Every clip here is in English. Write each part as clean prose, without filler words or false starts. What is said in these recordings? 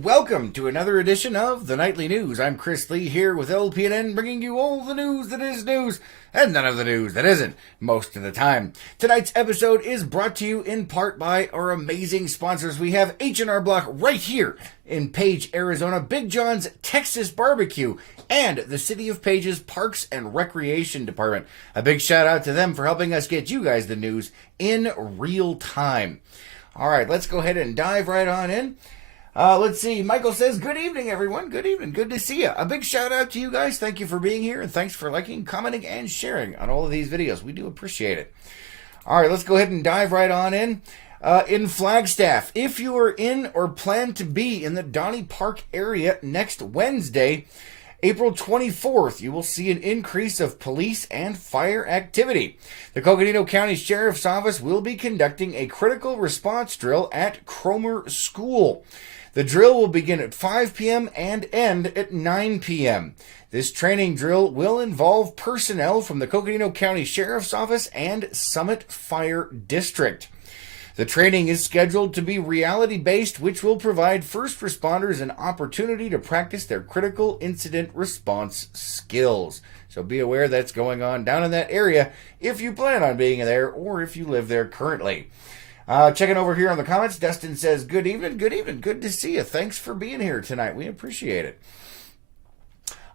and welcome to another edition of the Nightly News. I'm Chris Lee here with LPNN, bringing you all the news that is news and none of the news that isn't most of the time. Tonight's episode is brought to you in part by our amazing sponsors. We have H&R Block right here in Page, Arizona, Big John's Texas Barbecue, and the City of Page's Parks and Recreation Department. A big shout out to them for helping us get you guys the news in real time. All right, let's go ahead and dive right on in. Let's see. Michael says, good evening, everyone. Good evening. Good to see you. A big shout out to you guys. Thank you for being here, and thanks for liking, commenting, and sharing on all of these videos. We do appreciate it. All right, let's go ahead and dive right on in. In Flagstaff, if you are in or plan to be in the Donny Park area next Wednesday, April 24th, you will see an increase of police and fire activity. The Coconino County Sheriff's Office will be conducting a critical response drill at Cromer School. The drill will begin at 5 p.m. and end at 9 p.m. This training drill will involve personnel from the Coconino County Sheriff's Office and Summit Fire District. The training is scheduled to be reality-based, which will provide first responders an opportunity to practice their critical incident response skills. So be aware that's going on down in that area if you plan on being there or if you live there currently. Checking over here on the comments, Dustin says, good evening, good to see you. Thanks for being here tonight. We appreciate it.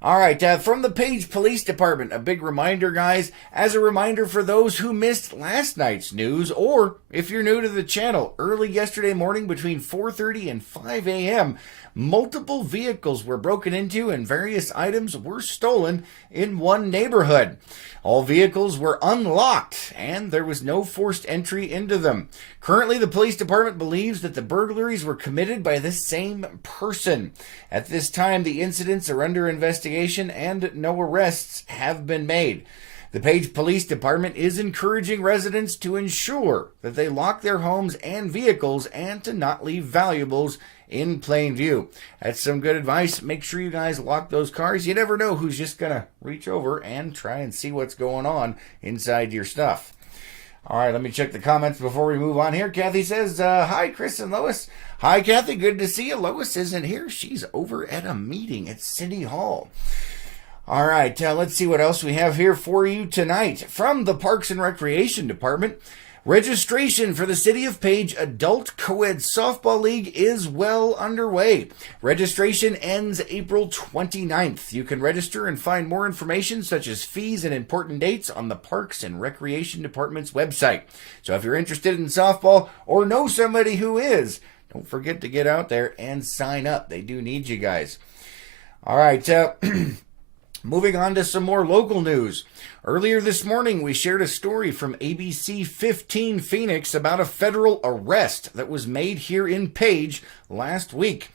All right, from the Page Police Department, a big reminder, guys, as a reminder for those who missed last night's news, or if you're new to the channel, early yesterday morning between 4:30 and 5 a.m., multiple vehicles were broken into and various items were stolen in one neighborhood. All vehicles were unlocked, and there was no forced entry into them. Currently, the police department believes that the burglaries were committed by the same person. At this time, the incidents are under investigation and no arrests have been made. The Page Police Department is encouraging residents to ensure that they lock their homes and vehicles and to not leave valuables in plain view. That's some good advice. Make sure you guys lock those cars. You never know who's just going to reach over and try and see what's going on inside your stuff. All right, let me check the comments before we move on here. Kathy says, hi, Chris and Lois. Hi, Kathy. Good to see you. Lois isn't here. She's over at a meeting at City Hall. All right, let's see what else we have here for you tonight. From the Parks and Recreation Department, registration for the City of Page Adult Co-ed Softball League is well underway. Registration ends April 29th. You can register and find more information such as fees and important dates on the Parks and Recreation Department's website. So if you're interested in softball or know somebody who is, don't forget to get out there and sign up. They do need you guys. All right, moving on to some more local news. Earlier this morning, we shared a story from ABC 15 Phoenix about a federal arrest that was made here in Page last week.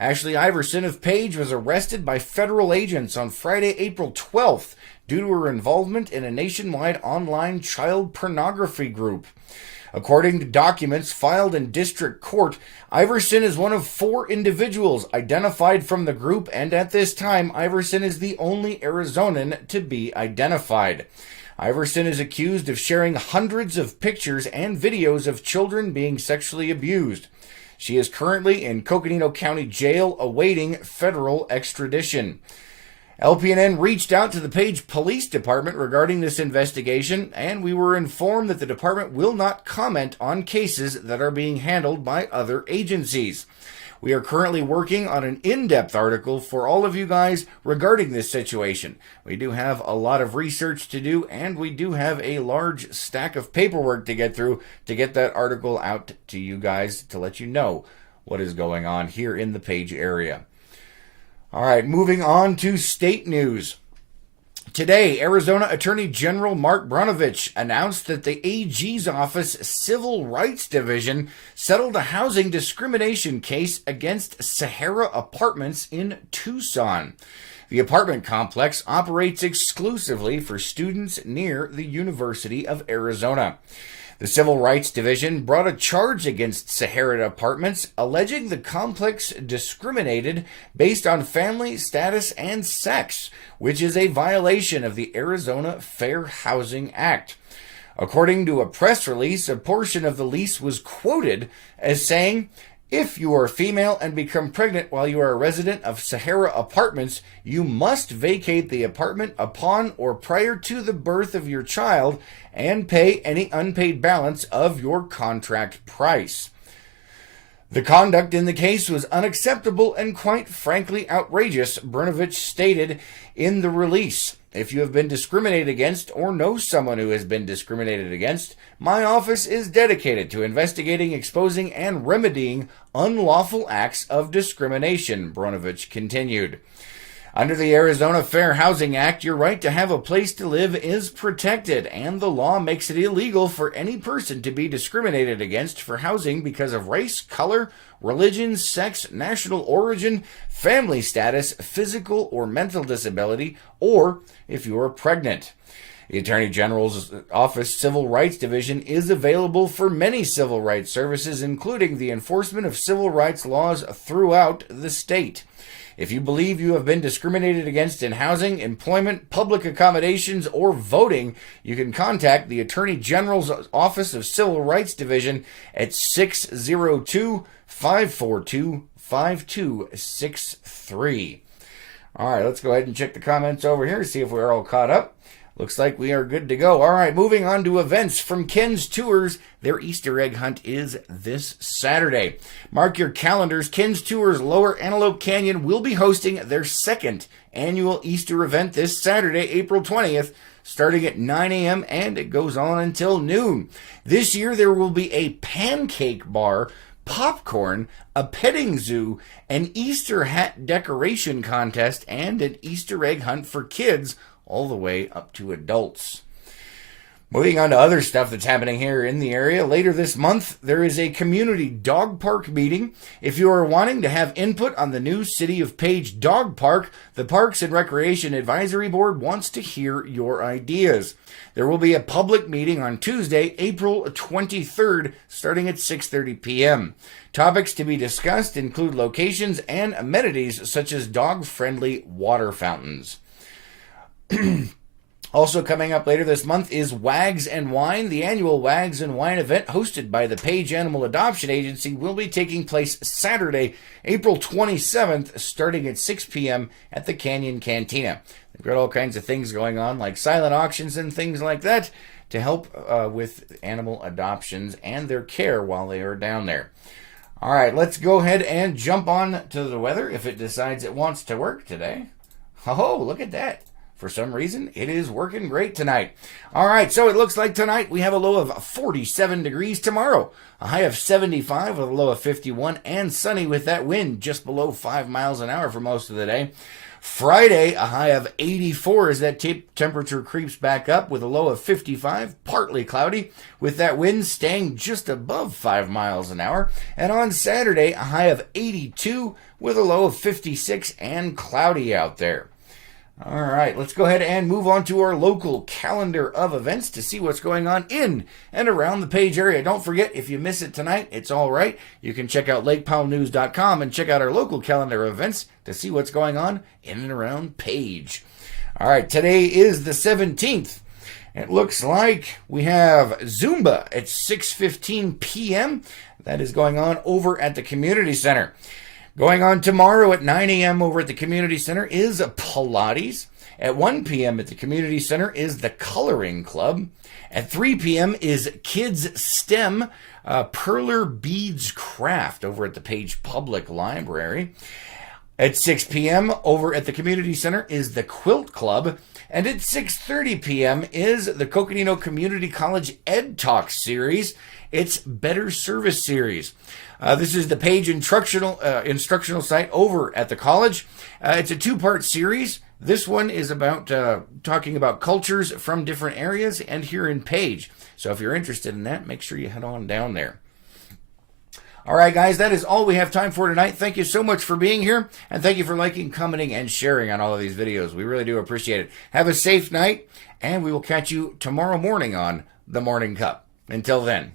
Ashley Iverson of Page was arrested by federal agents on Friday, April 12th, due to her involvement in a nationwide online child pornography group. According to documents filed in district court, Iverson is one of 4 individuals identified from the group, and at this time, Iverson is the only Arizonan to be identified. Iverson is accused of sharing hundreds of pictures and videos of children being sexually abused. She is currently in Coconino County Jail awaiting federal extradition. LPNN reached out to the Page Police Department regarding this investigation, and we were informed that the department will not comment on cases that are being handled by other agencies. We are currently working on an in-depth article for all of you guys regarding this situation. We do have a lot of research to do, and we do have a large stack of paperwork to get through to get that article out to you guys to let you know what is going on here in the Page area. All right, moving on to state news. Today, Arizona Attorney General Mark Brnovich announced that the AG's office Civil Rights Division settled a housing discrimination case against Sahara Apartments in Tucson. The apartment complex operates exclusively for students near the University of Arizona. The Civil Rights Division brought a charge against Sahara Apartments, alleging the complex discriminated based on family status and sex, which is a violation of the Arizona Fair Housing Act. According to a press release, a portion of the lease was quoted as saying, If you are female and become pregnant while you are a resident of Sahara Apartments, you must vacate the apartment upon or prior to the birth of your child and pay any unpaid balance of your contract price. The conduct in the case was unacceptable and quite frankly outrageous, Brnovich stated in the release. If you have been discriminated against or know someone who has been discriminated against, my office is dedicated to investigating, exposing, and remedying unlawful acts of discrimination, Brnovich continued. Under the Arizona Fair Housing Act, your right to have a place to live is protected, and the law makes it illegal for any person to be discriminated against for housing because of race, color, religion, sex, national origin, family status, physical or mental disability, or if you are pregnant. The Attorney General's Office Civil Rights Division is available for many civil rights services, including the enforcement of civil rights laws throughout the state. If you believe you have been discriminated against in housing, employment, public accommodations, or voting, you can contact the Attorney General's Office of Civil Rights Division at 602-542-5263. All right, let's go ahead and check the comments over here, see if we're all caught up. Looks like we are good to go. All right, moving on to events from Ken's Tours. Their Easter egg hunt is this Saturday. Mark your calendars. Ken's Tours Lower Antelope Canyon will be hosting their second annual Easter event this Saturday, April 20th, starting at 9 a.m. and it goes on until noon. This year there will be a pancake bar, popcorn, a petting zoo, an Easter hat decoration contest, and an Easter egg hunt for kids all the way up to adults. Moving on to other stuff that's happening here in the area. Later this month, there is a community dog park meeting. If you are wanting to have input on the new City of Page Dog Park, the Parks and Recreation Advisory Board wants to hear your ideas. There will be a public meeting on Tuesday, April 23rd, starting at 6:30 p.m. Topics to be discussed include locations and amenities such as dog-friendly water fountains. Also coming up later this month is Wags and Wine. The annual Wags and Wine event hosted by the Page Animal Adoption Agency will be taking place Saturday, April 27th, starting at 6 p.m. at the Canyon Cantina. They've got all kinds of things going on, like silent auctions and things like that, to help with animal adoptions and their care while they are down there. All right, let's go ahead and jump on to the weather if it decides it wants to work today. Oh, look at that. For some reason, it is working great tonight. All right, so it looks like tonight we have a low of 47 degrees. Tomorrow, a high of 75 with a low of 51, and sunny with that wind just below 5 miles an hour for most of the day. Friday, a high of 84 as that temperature creeps back up with a low of 55, partly cloudy, with that wind staying just above 5 miles an hour. And on Saturday, a high of 82 with a low of 56 and cloudy out there. All right, let's go ahead and move on to our local calendar of events to see what's going on in and around the Page area. Don't forget, if you miss it tonight, it's all right. You can check out LakePowellNews.com and check out our local calendar of events to see what's going on in and around Page. All right, today is the 17th. It looks like we have Zumba at 6:15 p.m. That is going on over at the Community Center. Going on tomorrow at 9 a.m. over at the Community Center is Pilates. At 1 p.m. at the Community Center is the Coloring Club. At 3 p.m. is Kids STEM, Perler Beads Craft over at the Page Public Library. At 6 p.m. over at the Community Center is the Quilt Club. And at 6:30 p.m. is the Coconino Community College Ed Talk series. It's Better Service series. This is the Page instructional site over at the college. It's a 2-part series. This one is about talking about cultures from different areas and here in Page. So if you're interested in that, make sure you head on down there. All right, guys, that is all we have time for tonight. Thank you so much for being here, and thank you for liking, commenting, and sharing on all of these videos. We really do appreciate it. Have a safe night, and we will catch you tomorrow morning on The Morning Cup. Until then.